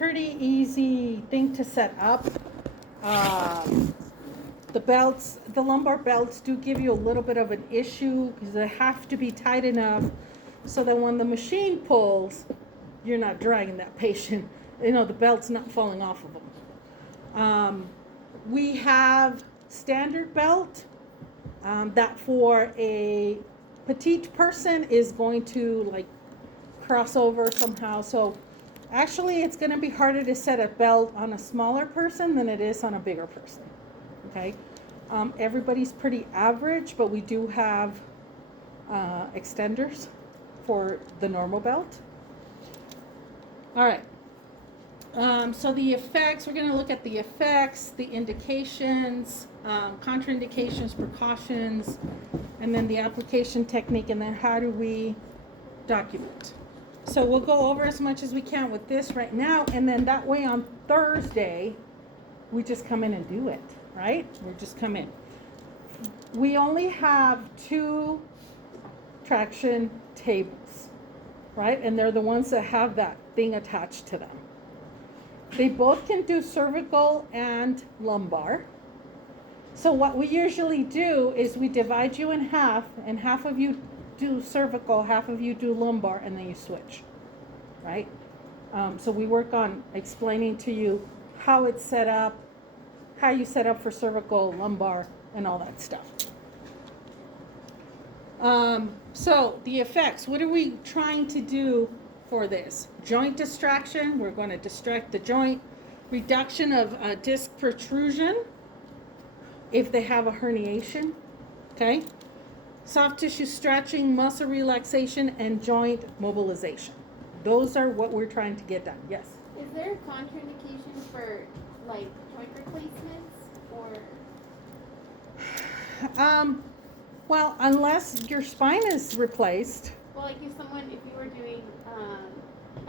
pretty easy thing to set up. The belts, the lumbar belts do give you a little bit of an issue because they have to be tight enough so that when the machine pulls, you're not dragging that patient. You know, the belt's not falling off of them. We have standard belt that for a petite person is going to like cross over somehow. So actually it's going to be harder to set a belt on a smaller person than it is on a bigger person. Okay, everybody's pretty average, but we do have extenders for the normal belt. All right. So the effects, we're going to look at the effects, the indications, contraindications, precautions, and then the application technique, and then how do we document. So we'll go over as much as we can with this right now, and then that way on Thursday, we just come in and do it, right? We just come in. We only have 2 traction tables, right? And they're the ones that have that thing attached to them. They both can do cervical and lumbar. So what we usually do is we divide you in half, and half of you do cervical, half of you do lumbar, and then you switch, right? So we work on explaining to you how it's set up, how you set up for cervical, lumbar, and all that stuff. So the effects, what are we trying to do for this? Joint distraction, we're going to distract the joint. Reduction of disc protrusion if they have a herniation, okay? Soft tissue stretching, muscle relaxation, and joint mobilization. Those are what we're trying to get done. Yes? Is there contraindications for like joint replacements or? Well, unless your spine is replaced. Well, like if you were doing,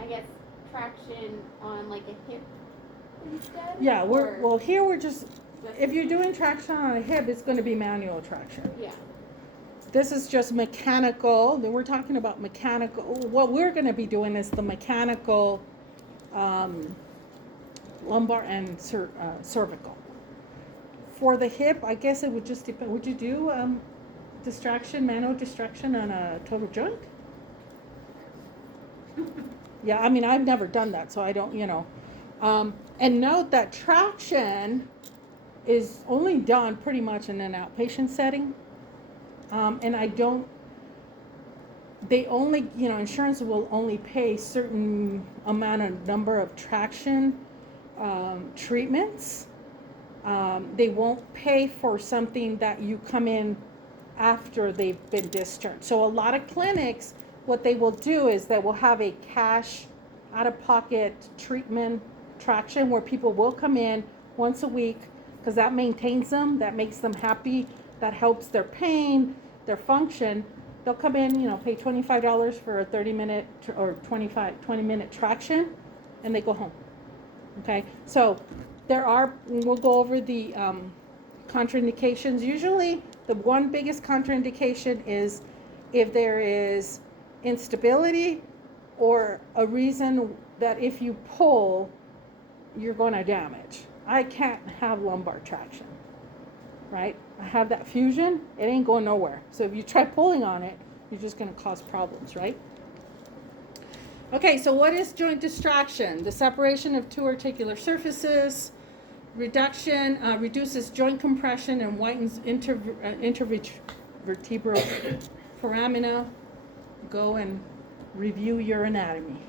I guess, traction on like a hip instead? Yeah, here we're just, if you're doing traction on a hip, it's going to be manual traction. Yeah. This is just mechanical. Then we're talking about mechanical. What we're going to be doing is the mechanical lumbar and cervical. For the hip, I guess it would just depend. Would you do manual distraction on a total joint? Yeah, I mean, I've never done that, so I don't, and note that traction is only done pretty much in an outpatient setting. And they only, insurance will only pay certain number of traction treatments. They won't pay for something that you come in after they've been discharged. So a lot of clinics, what they will do is they will have a cash out-of-pocket treatment traction where people will come in once a week because that maintains them, that makes them happy, that helps their pain, their function. They'll come in, pay $25 for a 30-minute or 20-minute traction, and they go home. Okay, so we'll go over the contraindications. Usually the one biggest contraindication is if there is instability or a reason that if you pull, you're going to damage. I can't have lumbar traction, right? I have that fusion, it ain't going nowhere. So if you try pulling on it, you're just going to cause problems, right? Okay, so what is joint distraction? The separation of 2 articular surfaces. Reduction reduces joint compression and widens intervertebral foramina. Go and review your anatomy.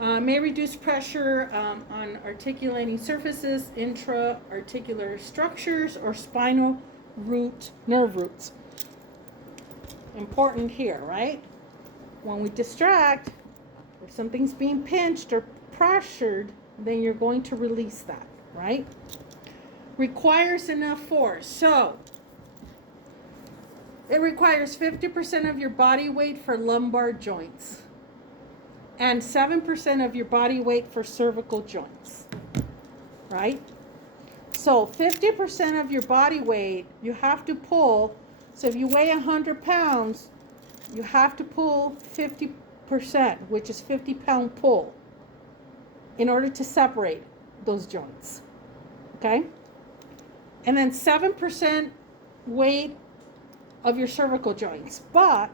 May reduce pressure on articulating surfaces, intra-articular structures, or spinal nerve roots. Important here, right? When we distract, if something's being pinched or pressured, then you're going to release that, right? Requires enough force. So, it requires 50% of your body weight for lumbar joints and 7% of your body weight for cervical joints, right? So 50% of your body weight, you have to pull. So if you weigh 100 pounds, you have to pull 50%, which is 50-pound pull. in order to separate those joints. Okay? And then 7% weight of your cervical joints. But,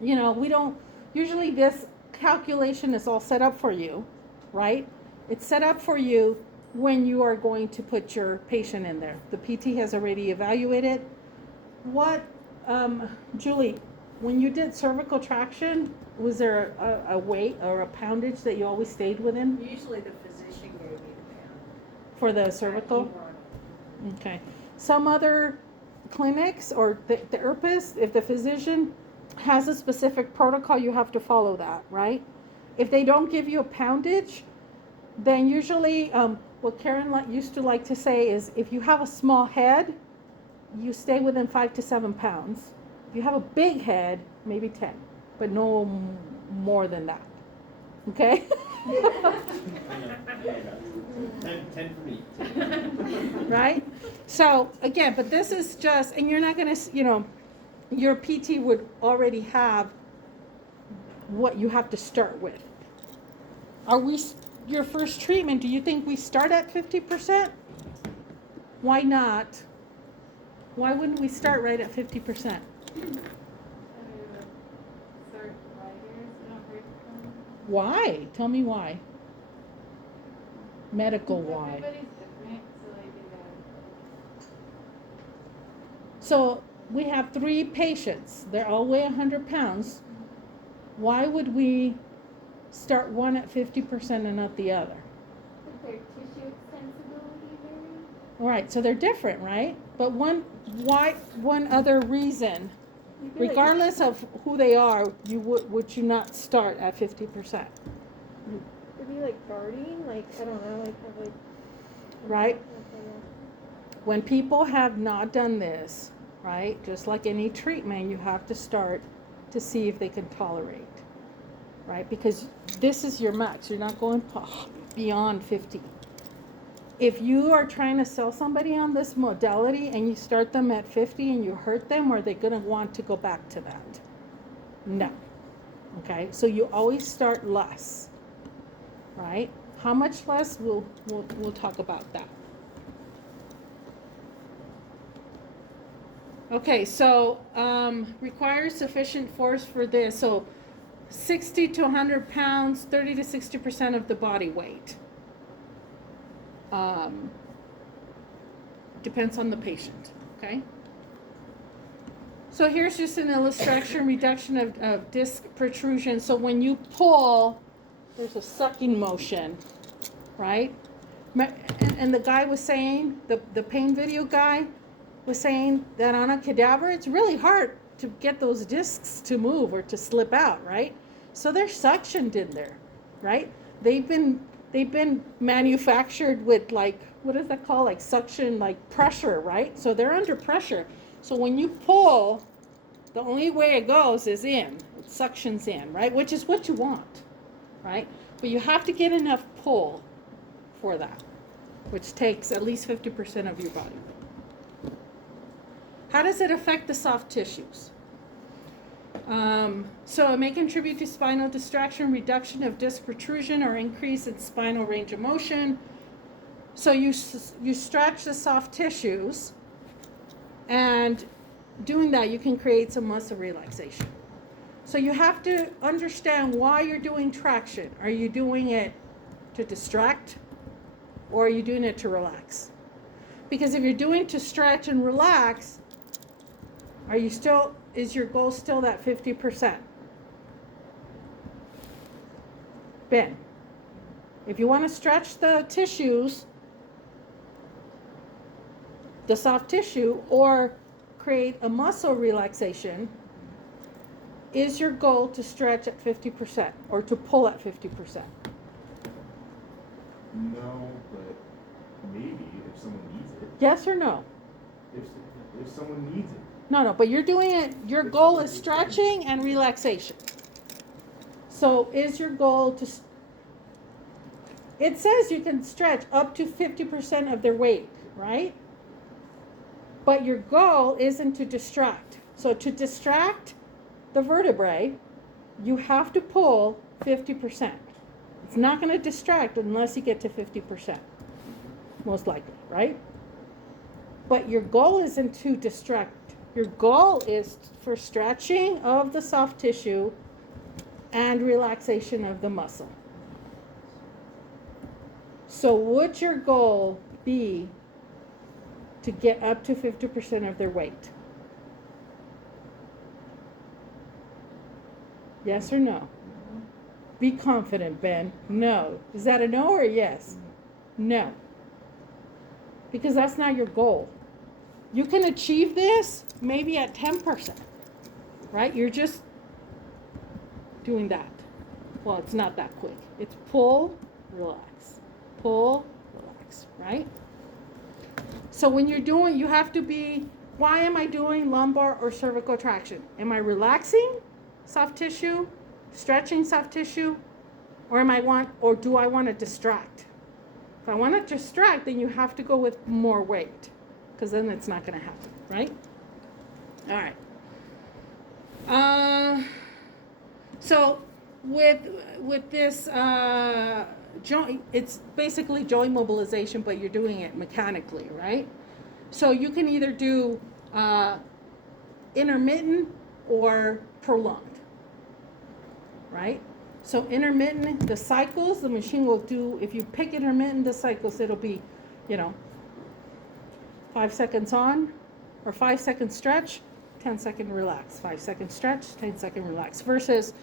you know, we don't, usually this calculation is all set up for you, right? It's set up for you when you are going to put your patient in there. The PT has already evaluated. What, Julie, when you did cervical traction, was there a weight or a poundage that you always stayed within Usually the physician gave me the pound. for the cervical? Okay. Some other clinics or the therapists, if the physician has a specific protocol, you have to follow that, right? If they don't give you a poundage, then usually what Karen used to like to say is if you have a small head, you stay within 5 to 7 pounds. If you have a big head, maybe 10, but no more than that. Okay? 10 for me. Right? So again, but this is just, and you're not going to, you know, your PT would already have what you have to start with. Are we, your first treatment, do you think we start at 50%? Why not? Why wouldn't we start right at 50%? Why? Tell me why. Medical why. Everybody's different, so they do that. So we have 3 patients. They all weigh 100 pounds. Why would we start one at 50% and not the other? But their tissue extensibility varies. All right, so they're different, right? But one other reason, regardless of who they are, you would you not start at 50%? It'd be like guarding, like, I don't know, like have like. Right? Okay, When people have not done this, right, just like any treatment, you have to start to see if they can tolerate, right? Because this is your max. You're not going beyond 50. If you are trying to sell somebody on this modality and you start them at 50 and you hurt them, are they going to want to go back to that? No. Okay, so you always start less, right? How much less? We'll talk about that. Okay, so requires sufficient force for this. So 60 to 100 pounds, 30 to 60% of the body weight. Depends on the patient, okay? So here's just an illustration, reduction of disc protrusion. So when you pull, there's a sucking motion, right? And the guy was saying, the pain video guy was saying that on a cadaver, it's really hard to get those discs to move or to slip out, right? So they're suctioned in there, right? They've been manufactured with like, what is that called? Like suction, like pressure, right? So they're under pressure. So when you pull, the only way it goes is in. It suctions in, right? Which is what you want, right? But you have to get enough pull for that, which takes at least 50% of your body. How does it affect the soft tissues? So it may contribute to spinal distraction, reduction of disc protrusion, or increase in spinal range of motion. So you stretch the soft tissues, and doing that, you can create some muscle relaxation. So you have to understand why you're doing traction. Are you doing it to distract, or are you doing it to relax? Because if you're doing to stretch and relax, is your goal still that 50%? Ben, if you want to stretch the tissues, the soft tissue, or create a muscle relaxation, is your goal to stretch at 50% or to pull at 50%? No, but maybe if someone needs it. Yes or no? If someone needs it. No, but you're doing it, your goal is stretching and relaxation. So is your goal to, it says you can stretch up to 50% of their weight, right? But your goal isn't to distract. So to distract the vertebrae, you have to pull 50%. It's not going to distract unless you get to 50%, most likely, right? But your goal isn't to distract. Your goal is for stretching of the soft tissue and relaxation of the muscle. So would your goal be to get up to 50% of their weight? Yes or no? Be confident, Ben. No. Is that a no or a yes? No. Because that's not your goal. You can achieve this maybe at 10%, right? You're just doing that. Well, it's not that quick. It's pull, relax. Pull, relax, right? So when you're doing, you have to be, why am I doing lumbar or cervical traction? Am I relaxing soft tissue, stretching soft tissue, or do I want to distract? If I want to distract, then you have to go with more weight, because then it's not going to happen, right? All right. So with this joint, it's basically joint mobilization, but you're doing it mechanically, right? So you can either do intermittent or prolonged, right? So intermittent, the cycles, the machine will do, if you pick intermittent, the cycles, it'll be, 5 seconds on, or 5 second stretch, 10-second relax, 5 second stretch, 10-second relax, versus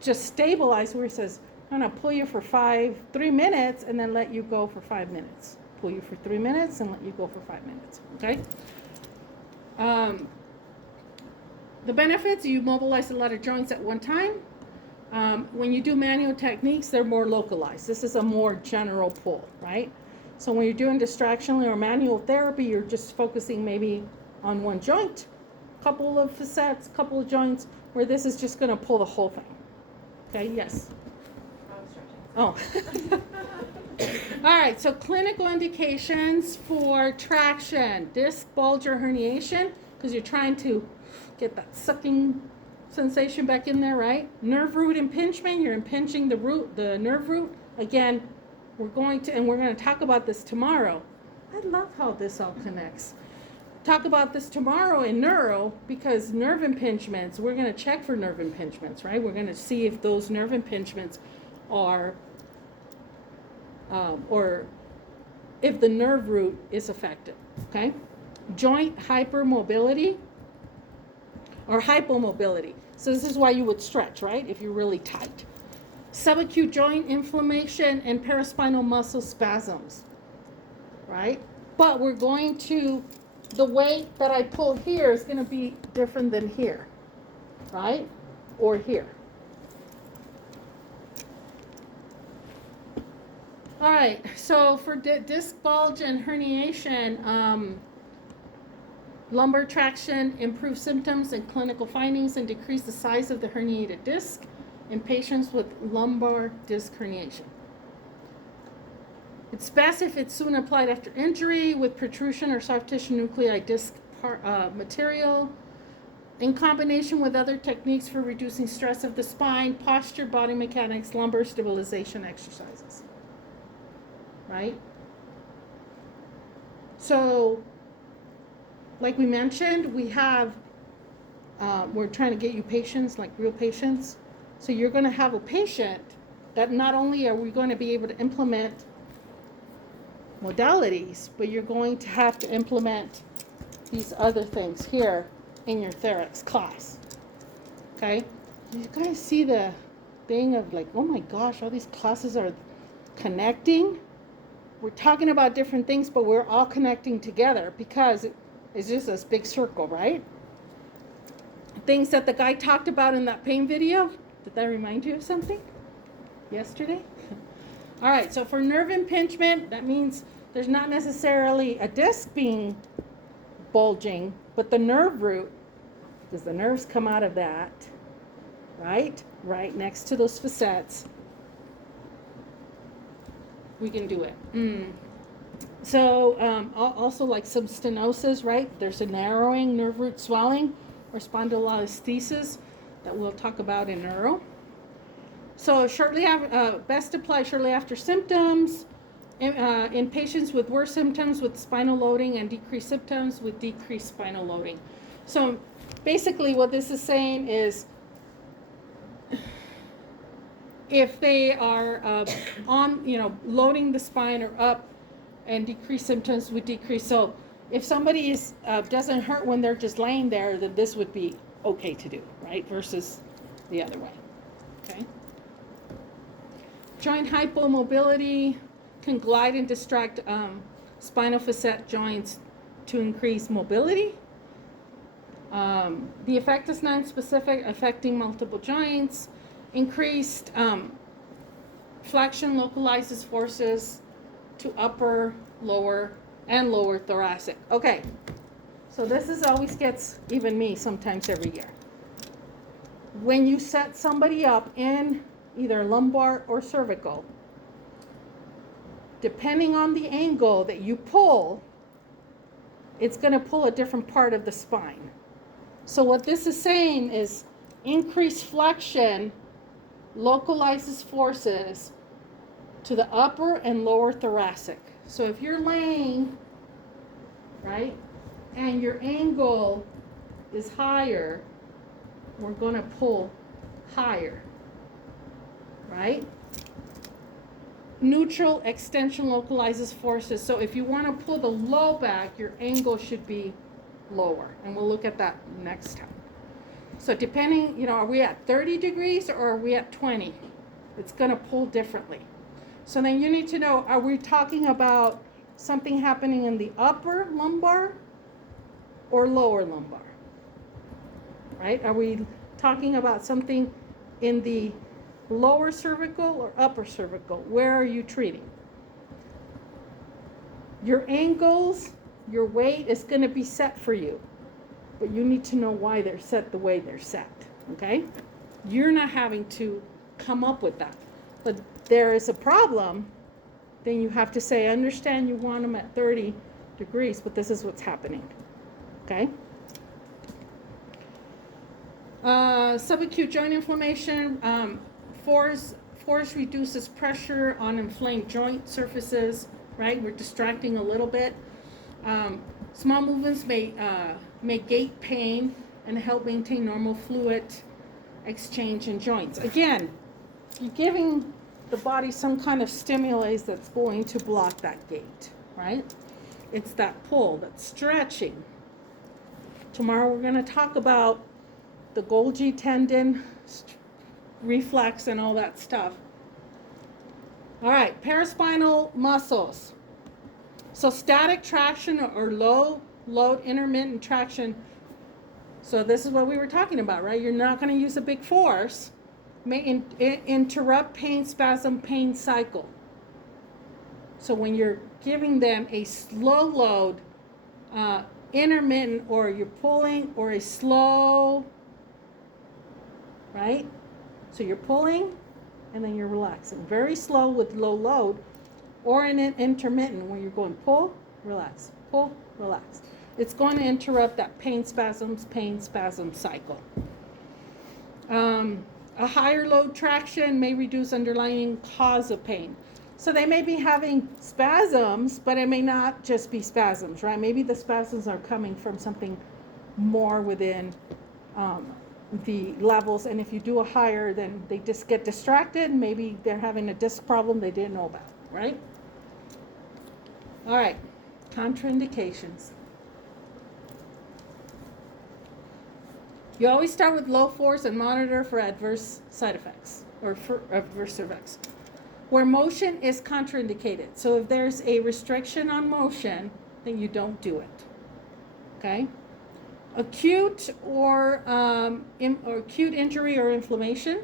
just stabilize where it says, I'm gonna pull you for 3 minutes and then let you go for 5 minutes. Pull you for 3 minutes and let you go for 5 minutes, okay? The benefits, you mobilize a lot of joints at one time. When you do manual techniques, they're more localized. This is a more general pull, right? So when you're doing distractional or manual therapy, you're just focusing maybe on one joint, couple of facets, couple of joints, where this is just gonna pull the whole thing. Okay, yes? Oh. All right, so clinical indications for traction, disc bulge or herniation, because you're trying to get that sucking sensation back in there, right? Nerve root impingement, you're impinging the nerve root. Again, we're going to talk about this tomorrow. I love how this all connects. Talk about this tomorrow in neuro, because nerve impingements, we're going to check for nerve impingements, right? We're going to see if those nerve impingements are, or if the nerve root is affected, okay? Joint hypermobility or hypomobility. So this is why you would stretch, right? If you're really tight. Subacute joint inflammation and paraspinal muscle spasms, right? But we're going to, the weight that I pull here is going to be different than here, right? Or here. All right, so for disc bulge and herniation, lumbar traction improves symptoms and clinical findings and decrease the size of the herniated disc in patients with lumbar disc herniation. It's best if it's soon applied after injury with protrusion or soft tissue nuclei disc material in combination with other techniques for reducing stress of the spine, posture, body mechanics, lumbar stabilization exercises. Right? So, like we mentioned, we have, we're trying to get you patients, like real patients. So you're going to have a patient that not only are we going to be able to implement modalities, but you're going to have to implement these other things here in your Therex class. Okay? You guys see the thing of like, oh my gosh, all these classes are connecting. We're talking about different things, but we're all connecting together because it's just this big circle, right? Things that the guy talked about in that pain video. Did that remind you of something? Yesterday? All right, so for nerve impingement, that means there's not necessarily a disc being bulging, but the nerve root, because the nerves come out of that, right? Right next to those facets. We can do it. So also like some stenosis, right? There's a narrowing, nerve root swelling, or spondylolisthesis that we'll talk about in neuro. So best apply shortly after symptoms, in patients with worse symptoms with spinal loading and decreased symptoms with decreased spinal loading. So basically what this is saying is if they are loading the spine or up and decreased symptoms with decrease. So if somebody doesn't hurt when they're just laying there, then this would be okay to do, right? Versus the other way, okay? Joint hypomobility can glide and distract spinal facet joints to increase mobility. The effect is non-specific, affecting multiple joints. Increased flexion localizes forces to upper, lower, and lower thoracic. Okay, so this always gets even me sometimes every year. When you set somebody up in either lumbar or cervical, depending on the angle that you pull, it's going to pull a different part of the spine. So what this is saying is increased flexion localizes forces to the upper and lower thoracic. So if you're laying, right, and your angle is higher, we're going to pull higher, right? Neutral extension localizes forces. So if you want to pull the low back, your angle should be lower. And we'll look at that next time. So depending, are we at 30 degrees or are we at 20? It's going to pull differently. So then you need to know, are we talking about something happening in the upper lumbar or lower lumbar? Right? Are we talking about something in the lower cervical or upper cervical? Where are you treating? Your angles, your weight is going to be set for you. But you need to know why they're set the way they're set, okay? You're not having to come up with that. But there is a problem, then you have to say, I understand you want them at 30 degrees, but this is what's happening, okay? Subacute joint inflammation, force reduces pressure on inflamed joint surfaces, right? We're distracting a little bit. Small movements may gate pain and help maintain normal fluid exchange in joints. Again, you're giving the body some kind of stimulus that's going to block that gate, right? It's that pull, that stretching. Tomorrow we're going to talk about the Golgi tendon, reflex, and all that stuff. All right, paraspinal muscles. So static traction or low load intermittent traction. So this is what we were talking about, right? You're not going to use a big force. May interrupt pain, spasm, pain cycle. So when you're giving them a slow load, intermittent, or you're pulling, or a slow, right? So you're pulling and then you're relaxing. Very slow with low load, or an intermittent when you're going pull, relax, pull, relax. It's going to interrupt that pain spasm cycle. A higher load traction may reduce underlying cause of pain. So they may be having spasms, but it may not just be spasms, right? Maybe the spasms are coming from something more within the levels. And if you do a higher, then they just get distracted. Maybe they're having a disc problem they didn't know about, right? All right, contraindications. You always start with low force and monitor for adverse side effects or for adverse effects. Where motion is contraindicated. So if there's a restriction on motion, then you don't do it. Okay? Acute or acute injury or inflammation.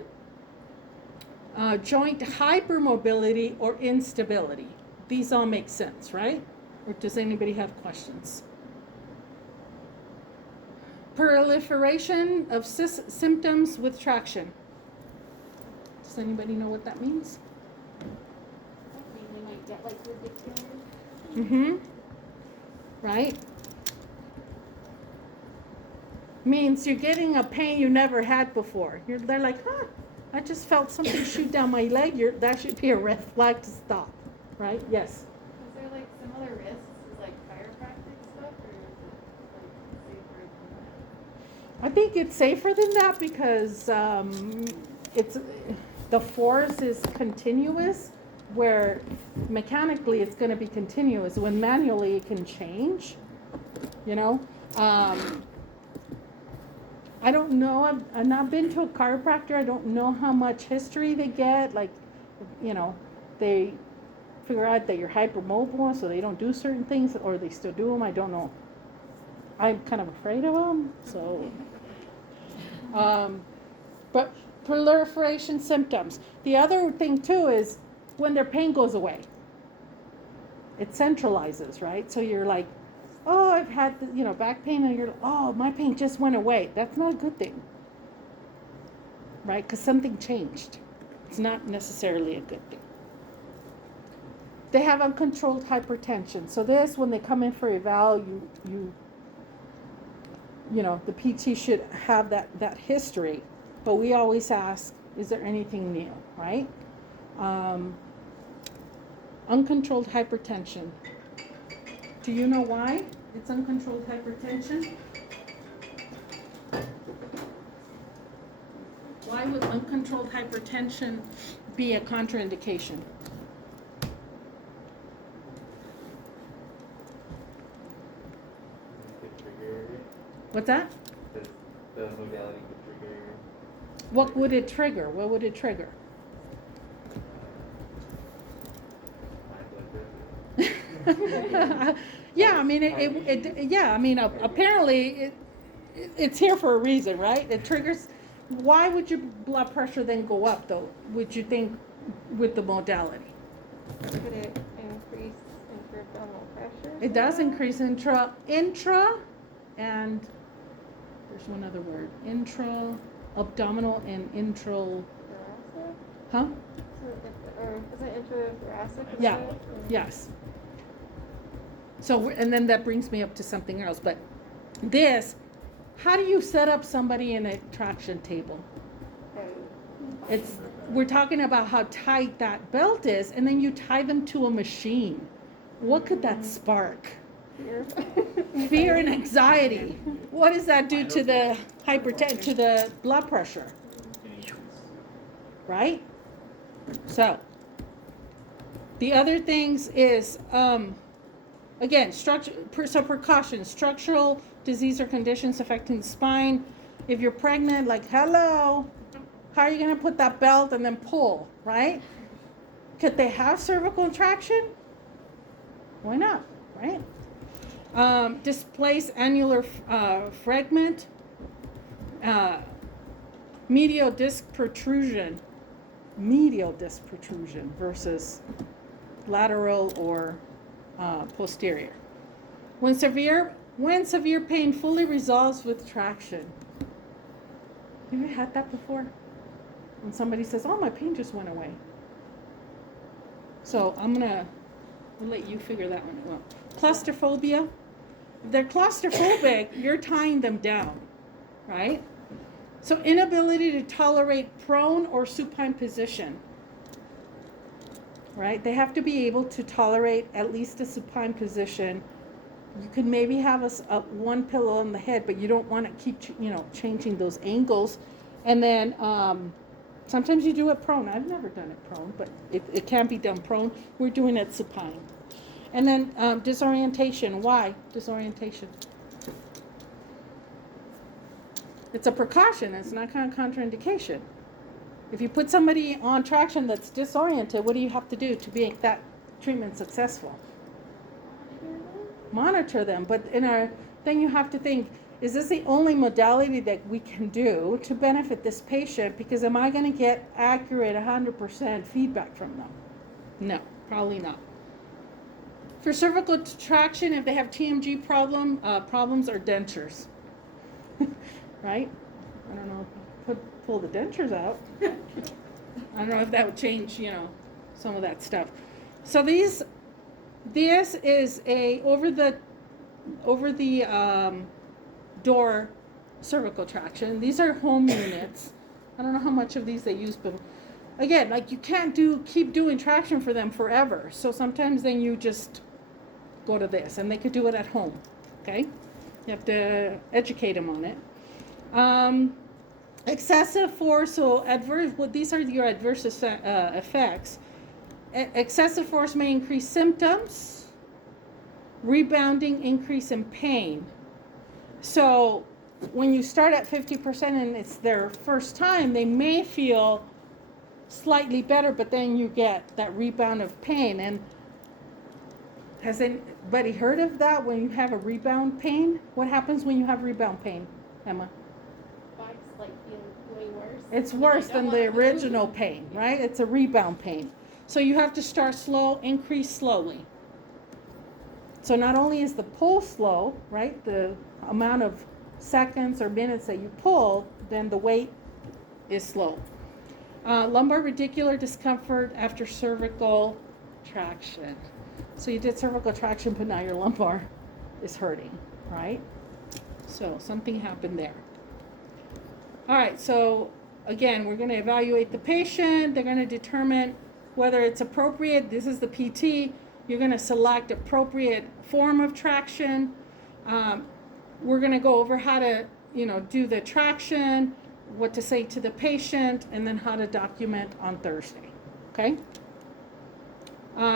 Joint hypermobility or instability. These all make sense, right? Or does anybody have questions? Proliferation of symptoms with traction. Does anybody know what that means? They might get like ridiculous. Mm-hmm. Right? Means you're getting a pain you never had before. They're like, huh, I just felt something shoot down my leg. That should be a red flag to stop, right? Yes. Is there like similar risks as like chiropractic stuff, or is it like safer than that? I think it's safer than that because it's the force is continuous, where mechanically it's going to be continuous. When manually it can change, you know. I don't know. I've not been to a chiropractor. I don't know how much history they get. Like, you know, they figure out that you're hypermobile, so they don't do certain things, or they still do them. I don't know. I'm kind of afraid of them. So, but proliferation symptoms. The other thing too is when their pain goes away. It centralizes, right? So you're like, oh, I've had, back pain, and you're like, oh, my pain just went away. That's not a good thing, right? Because something changed. It's not necessarily a good thing. They have uncontrolled hypertension. So this, when they come in for eval, the PT should have that history. But we always ask, is there anything new, right? Uncontrolled hypertension. Do you know why it's uncontrolled hypertension? Why would uncontrolled hypertension be a contraindication? Could trigger What's that? the modality could trigger What would it trigger? What would it trigger? high blood pressure. Yeah, I mean, apparently it's here for a reason, right? It triggers. Why would your blood pressure then go up, though? Would you think with the modality? Could it increase intra-abdominal pressure? It does increase intra, and there's one other word, intra-abdominal and intral, Thoracic? huh? Or is it intrathoracic? Yeah, yes. So, and then that brings me up to something else, but how do you set up somebody in a traction table? We're talking about how tight that belt is, and then you tie them to a machine. What could that spark? Fear. Fear and anxiety. What does that do to the to the blood pressure? Right? So, the other things is, again, precautions, structural disease or conditions affecting the spine. If you're pregnant, like, hello, how are you going to put that belt and then pull, right? Could they have cervical traction? Why not, right? Displaced annular fragment, medial disc protrusion versus lateral or posterior. When severe pain fully resolves with traction. Have you had that before? When somebody says, oh, my pain just went away. So I'll let you figure that one out. Claustrophobia. If they're claustrophobic, you're tying them down, right? So inability to tolerate prone or supine position, right? They have to be able to tolerate at least a supine position. You could maybe have a one pillow on the head, but you don't want to keep, changing those angles. And then sometimes you do it prone. I've never done it prone, but it can be done prone. We're doing it supine. And then disorientation. Why disorientation? It's a precaution. It's not kind of contraindication. If you put somebody on traction that's disoriented, what do you have to do to make that treatment successful? Monitor them. But then you have to think, is this the only modality that we can do to benefit this patient? Because am I going to get accurate 100% feedback from them? No, probably not. For cervical traction, if they have TMG problems are dentures. Right? I don't know, pull the dentures out. I don't know if that would change, some of that stuff. So this is a over the door cervical traction. These are home units. I don't know how much of these they use, but again, like you can't keep doing traction for them forever. So sometimes then you just go to this, and they could do it at home. Okay, you have to educate them on it. Excessive force, so adverse. Well, these are your adverse effects. Excessive force may increase symptoms. Rebounding, increase in pain. So when you start at 50% and it's their first time, they may feel slightly better, but then you get that rebound of pain. And has anybody heard of that when you have a rebound pain? What happens when you have rebound pain, Emma? I just like feel way worse. It's and I worse don't than wanna the move. original pain, right? It's a rebound pain. So you have to start slow, increase slowly. So not only is the pull slow, right? The amount of seconds or minutes that you pull, then the weight is slow. Lumbar radicular discomfort after cervical traction. So you did cervical traction, but now your lumbar is hurting, right? So something happened there. All right, so again, we're going to evaluate the patient. They're going to determine whether it's appropriate. This is the PT. You're going to select appropriate form of traction. We're going to go over how to, do the traction, what to say to the patient, and then how to document on Thursday. Okay?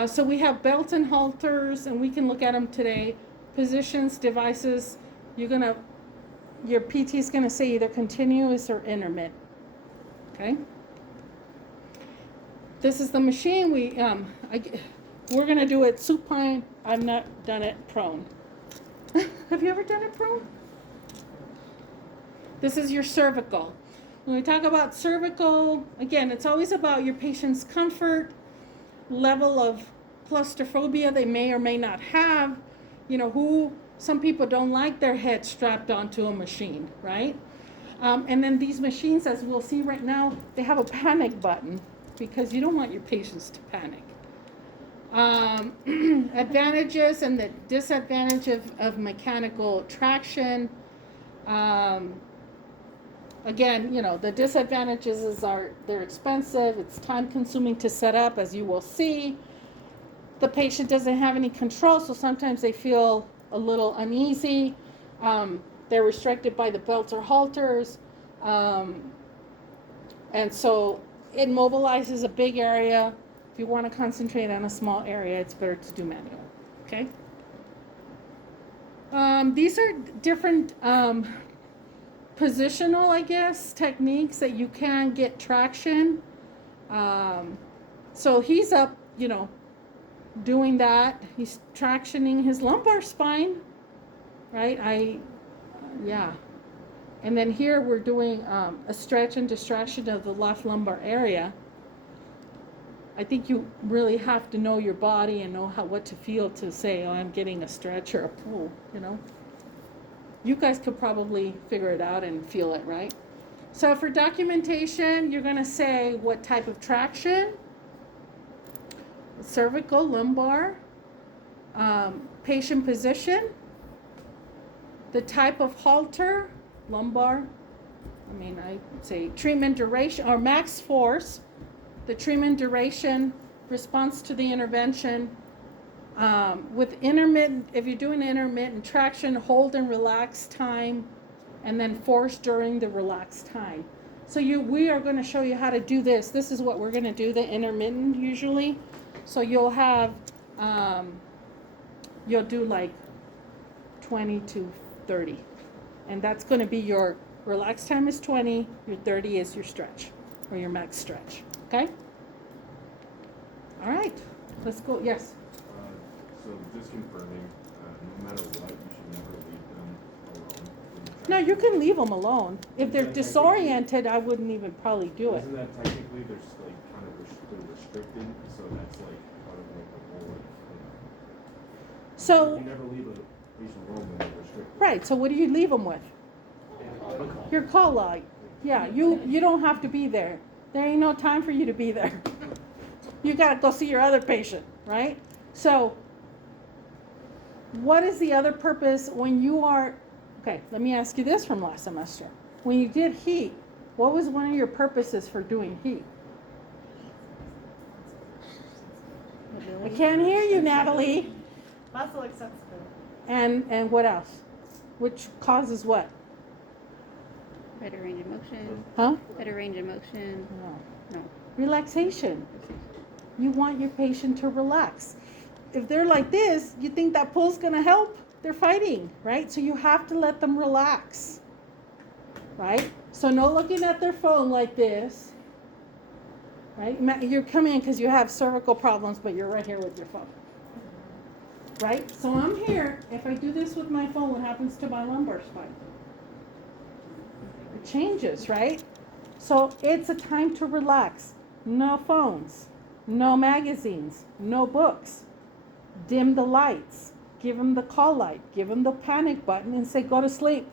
So we have belts and halters, and we can look at them today. Positions, devices. Your PT is going to say either continuous or intermittent. Okay? This is the machine. We're going to do it supine. I've not done it prone. Have you ever done it prone? This is your cervical. When we talk about cervical, again, it's always about your patient's comfort, level of claustrophobia they may or may not have. Some people don't like their head strapped onto a machine, right? And then these machines, as we'll see right now, they have a panic button because you don't want your patients to panic. Advantages and the disadvantage of mechanical traction. Again, the disadvantages they're expensive, it's time consuming to set up, as you will see. The patient doesn't have any control, so sometimes they feel a little uneasy. They're restricted by the belts or halters. And so it mobilizes a big area. If you want to concentrate on a small area, it's better to do manual. Okay? These are different positional, I guess, techniques that you can get traction. So he's up, doing that. He's tractioning his lumbar spine, right? And then here we're doing a stretch and distraction of the left lumbar area. I think you really have to know your body and know what to feel to say, I'm getting a stretch or a pull, You guys could probably figure it out and feel it, right? So for documentation, you're going to say what type of traction, cervical, lumbar, patient position, the type of halter, lumbar, I would say treatment duration or max force, the treatment duration, response to the intervention. With intermittent, if you're doing intermittent traction, hold and relax time, and then force during the relaxed time. So we are going to show you how to do this. This is what we're going to do, the intermittent usually. So you'll have, you'll do like 20 to 30. And that's going to be your relaxed time is 20, your 30 is your stretch, or your max stretch. Okay? All right. Let's go. Yes? So just confirming, no matter what, you should never leave them alone. when you're No, trying you to- can leave them alone. If they're Yeah, technically- disoriented, I wouldn't even probably do it. Isn't that technically they're kind of restricted, so that's part of the whole, So, you never leave a patient alone when they're restricted. right, so what do you leave them with? Your call log. Yeah, you don't have to be there. There ain't no time for you to be there. You gotta go see your other patient, right? So, what is the other purpose when you are, okay, let me ask you this from last semester. When you did heat, What was one of your purposes for doing heat? I can't hear you, Natalie. Muscle accessibility. And what else? Which causes what? Better range of motion. Huh? Better range of motion. No. No. Relaxation. You want your patient to relax. If they're like this, you think that pull's gonna help? They're fighting, right? So you have to let them relax, right? So no looking at their phone like this, right? You're coming in because you have cervical problems, but you're right here with your phone, right? So I'm here. If I do this with my phone, what happens to my lumbar spine? It changes, right? So it's a time to relax. No phones, no magazines, no books. Dim the lights. Give them the call light. Give them the panic button and say, go to sleep.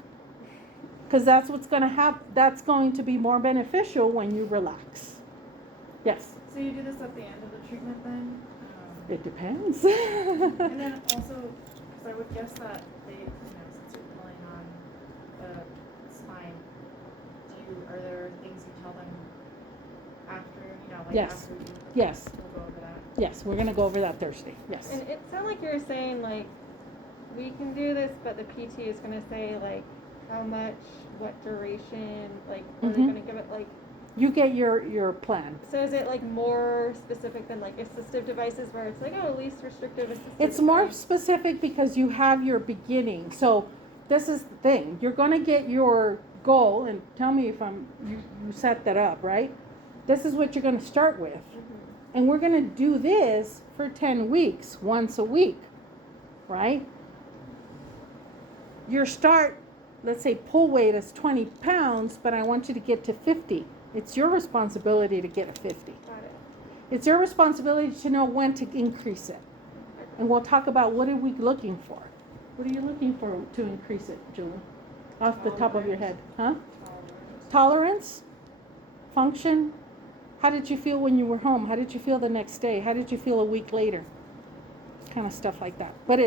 Because that's what's going to happen. That's going to be more beneficial when you relax. Yes? So you do this at the end of the treatment then? It depends. And then also, because I would guess that they, since you're pulling on the spine, are there things you tell them after, like Yes. after you? Yes. We'll go over that. Yes, we're going to go over that Thursday. Yes. And it sounded like you were saying, like, we can do this, but the PT is going to say, like, how much, what duration, like, are they Mhm. going to give it, like, You get your plan. so is it, like, more specific than, like, assistive devices where it's like, oh, least restrictive assistive It's more device? specific because you have your beginning. So this is the thing. You're going to get your goal, and tell me if you set that up, right? This is what you're going to start with. And we're going to do this for 10 weeks, once a week, right? Your start, let's say pull weight is 20 pounds, but I want you to get to 50. It's your responsibility to get to 50. Got it. It's your responsibility to know when to increase it. And we'll talk about what are we looking for. What are you looking for to increase it, Julie? Off the top of your head, huh? Tolerance? Function? How did you feel when you were home? How did you feel the next day? How did you feel a week later? Kind of stuff like that. But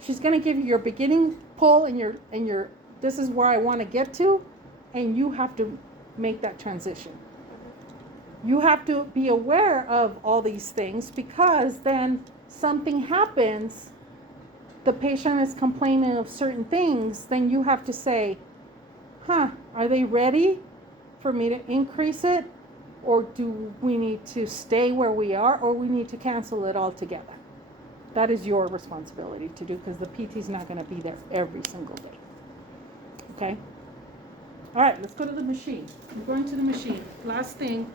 she's going to give you your beginning pull and your this is where I want to get to, and you have to make that transition. You have to be aware of all these things because then something happens, the patient is complaining of certain things, then you have to say, are they ready for me to increase it? Or do we need to stay where we are, or we need to cancel it altogether? That is your responsibility to do because the PT is not going to be there every single day. Okay? All right, let's go to the machine. We're going to the machine. Last thing